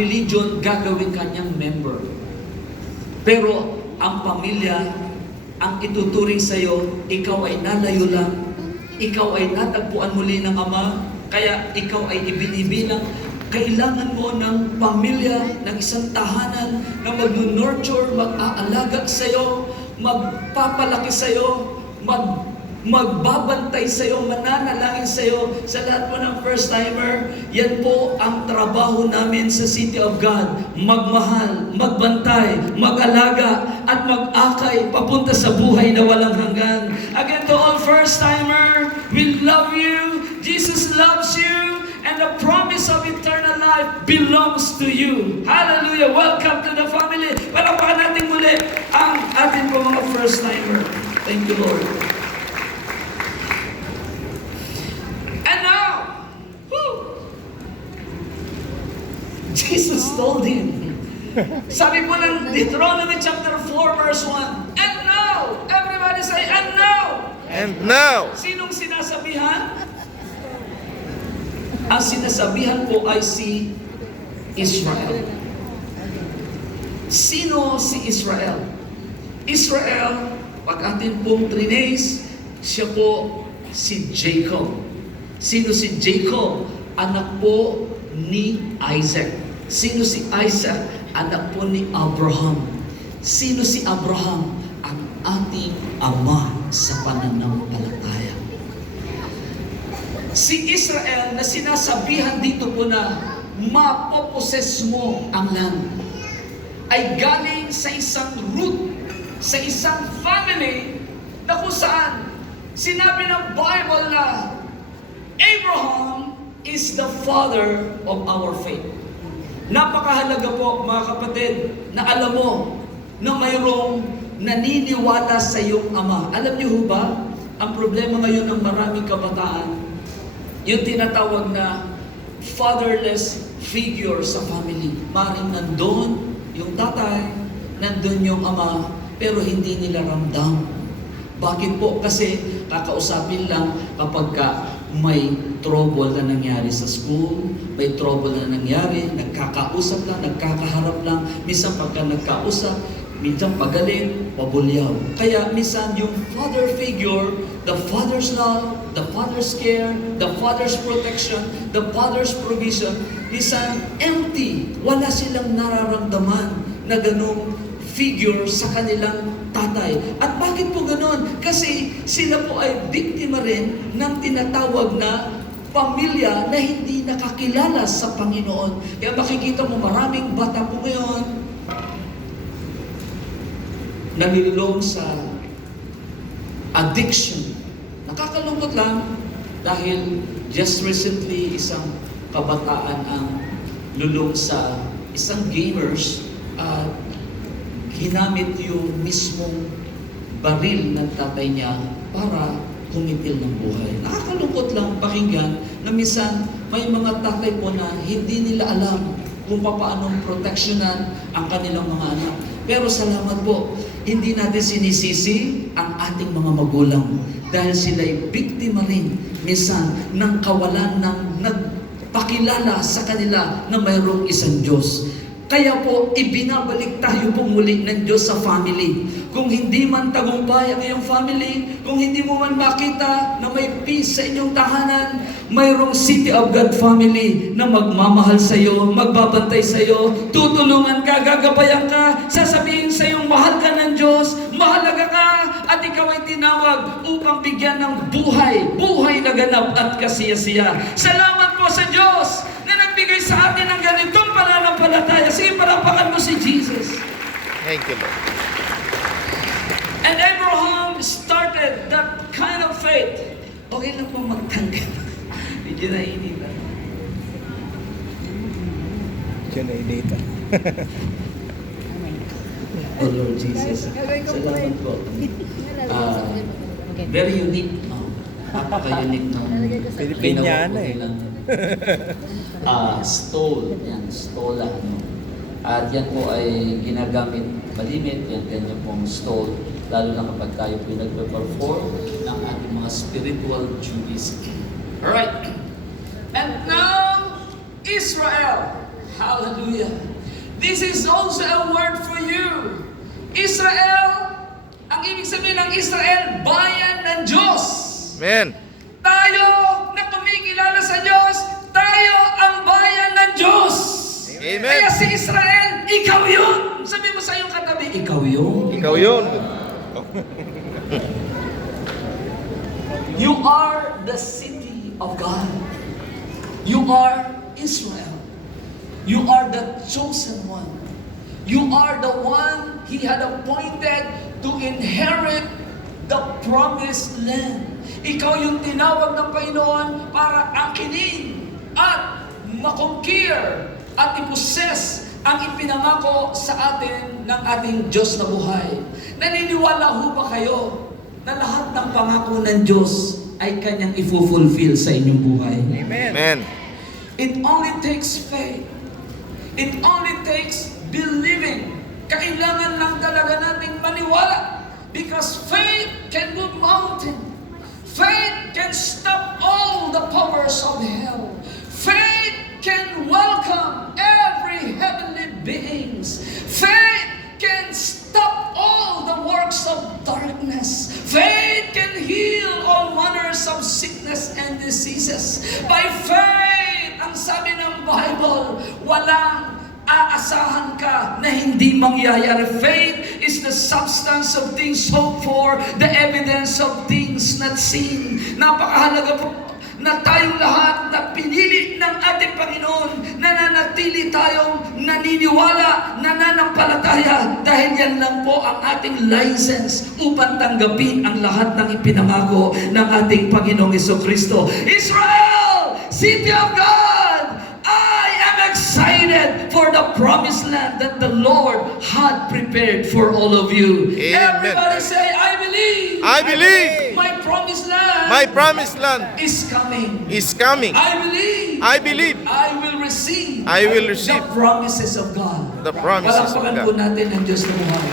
religion, gagawin kanyang member. Pero ang pamilya, ang ituturing sa'yo, ikaw ay nalayo lang, ikaw ay natagpuan muli ng Ama, kaya ikaw ay ibinibilang. Kailangan mo ng pamilya, ng isang tahanan na mag-nurture, mag-aalaga sa'yo, magpapalaki sa'yo, magbabantay sa'yo, mananalangin sa'yo. Sa lahat po ng first-timer, yan po ang trabaho namin sa City of God. Magmahal, magbantay, mag-alaga, at mag-akay papunta sa buhay na walang hanggan. Again, to all first-timer, we love you, Jesus loves you, and the promise of eternal life belongs to you. Hallelujah! Welcome to the family. Palakpakan natin muli ang ating po mga first-timer. Thank you, Lord. And now, Jesus told him, sabi po ng Deuteronomy chapter 4 verse 1, and now, everybody say, and now. And now. Sinong sinasabihan? Ang sinasabihan po ay si Israel. Sino si Israel? Israel, pag atin pong trinace, siya po si Jacob. Sino si Jacob? Anak po ni Isaac. Sino si Isaac? Anak po ni Abraham. Sino si Abraham? Ang ating ama sa pananampalataya. Si Israel na sinasabihan dito po na mapoposes mo ang land ay galing sa isang root, sa isang family na kung saan sinabi ng Bible na Abraham is the father of our faith. Napakahalaga po mga kapatid na alam mo na mayroong naniniwala sa iyong ama. Alam niyo ho ba, ang problema ngayon ng maraming kabataan, yung tinatawag na fatherless figure sa family. Maring nandun yung tatay, nandun yung ama, pero hindi nila ramdam. Bakit po? Kasi kakausapin lang kapag may trouble na nangyari sa school, may trouble na nangyari, nagkakausap lang, nagkakaharap lang. Minsan pagka nagkausap, minsan pagaling, pabulyaw. Kaya minsan yung father figure, the father's love, the father's care, the father's protection, the father's provision, minsan empty. Wala silang nararamdaman na ganung figure sa kanilang tatay. At bakit po ganon? Kasi sila po ay biktima rin ng tinatawag na pamilya na hindi nakakilala sa Panginoon. Kaya makikita mo maraming bata po ngayon nalilong sa addiction. Nakakalungkot lang dahil just recently isang kabataan ang lulong sa isang gamers at ginamit yung mismong baril ng tatay niya para kumitil ng buhay. Nakakalungkot lang pakinggan na minsan may mga tatay po na hindi nila alam kung paano proteksyonan ang kanilang mga anak. Pero salamat po, hindi natin sinisisi ang ating mga magulang dahil sila'y biktima rin minsan ng kawalan ng nagpakilala sa kanila na mayroong isang Diyos. Kaya po, ibinabalik tayo po muli ng Diyos sa family. Kung hindi man tagumpay ang iyong family, kung hindi mo man makita na may peace sa inyong tahanan, mayroong City of God family na magmamahal sa iyo, magbabantay sa iyo, tutulungan ka, gagabayan ka, sasabihin sa iyo, mahal ka ng Diyos, mahalaga ka, at ikaw ay tinawag upang bigyan ng buhay, buhay na ganap at kasiyasiya. Salamat po sa Diyos na nagbigay sa atin ng ganitong pananampalataya. Sige, palakpakan mo si Jesus. Thank you, Lord. And Abraham started that kind of faith. Okay lang po magtanggal. Medyo nainitan. Diyan na inita. Oh Lord Jesus. Salamat po. Very unique. No? Napaka-unique ng Pilipinyana eh. Stole. Yan, stola. No? At yan po ay ginagamit malimit. Yan, ganyan pong stole. Lalo na kapag tayo po nagpe-perform ng ating mga spiritual duties. Alright. And now, Israel. Hallelujah. Hallelujah. This is also a word for you. Israel, ang ibig sabihin ng Israel, bayan ng Diyos. Amen. Tayo na kumikilala sa Diyos, tayo ang bayan ng Diyos. Amen. Kaya si Israel, ikaw yun. Sabi mo sa iyong katabi, ikaw yun. Ikaw yun. You are the city of God. You are Israel. You are the chosen one. You are the one He had appointed to inherit the promised land. Ikaw yung tinawag ng Panginoon para angkinin at makonquer at iposes ang ipinangako sa atin ng ating Diyos na buhay. Naniniwala ho ba kayo na lahat ng pangako ng Diyos ay Kanyang ifulfill sa inyong buhay? Amen. Amen. It only takes faith. It only takes believing. Kailangan lang talaga nating maniwala. Because faith can move mountain. Faith can stop all the powers of hell. Faith can welcome every heavenly beings. Faith can stop all the works of darkness. Faith can heal all manners of sickness and diseases. By faith, ang sabi ng Bible, walang aasahan ka na hindi mangyayari. Faith is the substance of things hoped for, the evidence of things not seen. Napakahalaga po na tayong lahat na pinili ng ating Panginoon, nananatili tayong naniniwala, nananampalataya, dahil yan lang po ang ating license upang tanggapin ang lahat ng ipinangako ng ating Panginoong Jesucristo. Israel, city of God, I am excited for the promised land that the Lord had prepared for all of you. Amen. Everybody say, I believe. I believe. My promised land. My promised land is coming. is coming. I believe. I believe. I will receive. I will receive the promises of God. the promises of Palakpakan po God. natin ang Diyos na buhay.